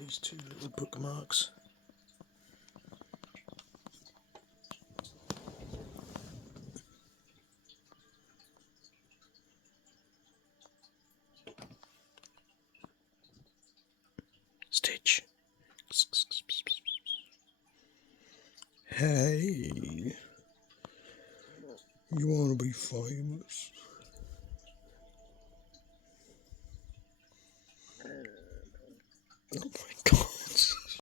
these two little bookmarks. Stitch. Hey, you want to be famous? Oh my God.